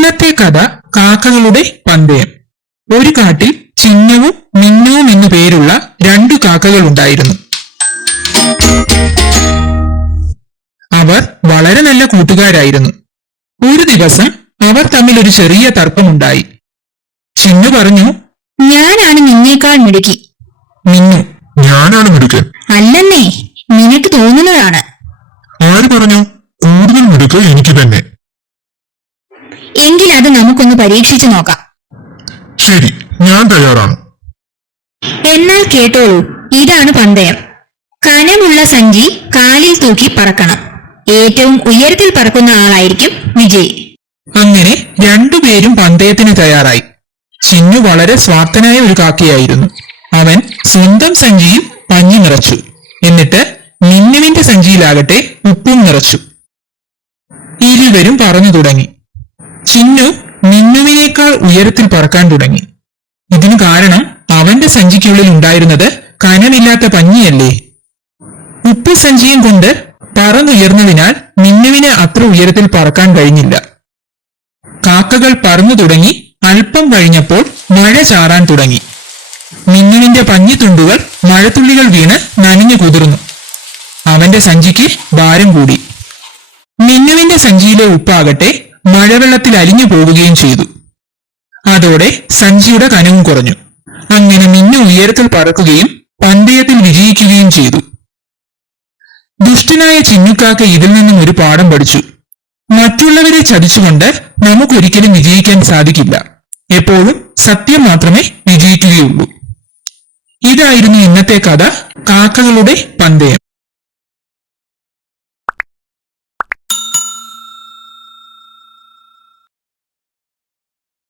ഇന്നത്തെ കഥ കാക്കകളുടെ പന്തയം. ഒരു കാട്ടിൽ ചിന്നവും മിന്നുവും എന്നു പേരുള്ള രണ്ടു കാക്കകൾ ഉണ്ടായിരുന്നു. അവർ വളരെ നല്ല കൂട്ടുകാരായിരുന്നു. ഒരു ദിവസം അവർ തമ്മിൽ ഒരു ചെറിയ തർക്കമുണ്ടായി. ചിന്നു പറഞ്ഞു, ഞാനാണ് നിന്നേക്കാൾ മിടുക്കി. മിന്നു, ഞാനാണ് മിടുക്കൻ. അല്ലെന്നേ, നിനക്ക് തോന്നുന്നതാണ്. ആര് പറഞ്ഞു? കൂടുതൽ മിടുക്ക് എനിക്ക് തന്നെ. എങ്കിൽ അത് നമുക്കൊന്ന് പരീക്ഷിച്ചു നോക്കാം. ശരി, ഞാൻ തയ്യാറാണ്. എന്നാൽ കേട്ടോളൂ, ഇതാണ് പന്തയം. കനമുള്ള സഞ്ചി കാലിൽ തൂക്കി പറക്കണം. ഏറ്റവും ഉയരത്തിൽ പറക്കുന്ന ആളായിരിക്കും വിജയി. അങ്ങനെ രണ്ടുപേരും പന്തയത്തിന് തയ്യാറായി. ചിന്നു വളരെ സ്വാർത്ഥനായ ഒരു കാക്കയായിരുന്നു. അവൻ സ്വന്തം സഞ്ചിയിൽ പഞ്ഞി നിറച്ചു. എന്നിട്ട് മിന്നുവിന്റെ സഞ്ചിയിലാകട്ടെ ഉപ്പും നിറച്ചു. ഇരുവരും പറന്നു തുടങ്ങി. ചിന്നു മിന്നുവിനേക്കാൾ ഉയരത്തിൽ പറക്കാൻ തുടങ്ങി. ഇതിനു കാരണം അവന്റെ സഞ്ചിക്കുള്ളിൽ ഉണ്ടായിരുന്നത് കനമില്ലാത്ത പഞ്ഞിയല്ലേ. ഉപ്പു സഞ്ചിയും കൊണ്ട് പറന്നുയർന്നതിനാൽ മിന്നുവിന് അത്ര ഉയരത്തിൽ പറക്കാൻ കഴിഞ്ഞില്ല. കാക്കകൾ പറന്നു തുടങ്ങി. അല്പം കഴിഞ്ഞപ്പോൾ മഴ ചാറാൻ തുടങ്ങി. മിന്നുവിന്റെ പഞ്ഞിത്തുണ്ടുകൾ മഴത്തുള്ളികൾ വീണ് നനഞ്ഞു കുതിർന്നു. അവന്റെ സഞ്ചിക്ക് ഭാരം കൂടി. മിന്നുവിന്റെ സഞ്ചിയിലെ ഉപ്പാകട്ടെ മഴവെള്ളത്തിൽ അലിഞ്ഞു പോവുകയും ചെയ്തു. അതോടെ സഞ്ചിയുടെ കനവും കുറഞ്ഞു. അങ്ങനെ മിന്നു ഉയരത്തിൽ പറക്കുകയും പന്തയത്തിൽ വിജയിക്കുകയും ചെയ്തു. ദുഷ്ടനായ ചിന്നുക്കാക്ക ഇതിൽ നിന്നും ഒരു പാഠം പഠിച്ചു. മറ്റുള്ളവരെ ചതിച്ചുകൊണ്ട് നമുക്കൊരിക്കലും വിജയിക്കാൻ സാധിക്കില്ല. എപ്പോഴും സത്യം മാത്രമേ വിജയിക്കുകയുള്ളൂ. ഇതായിരുന്നു ഇന്നത്തെ കഥ, കാക്കകളുടെ പന്തയം.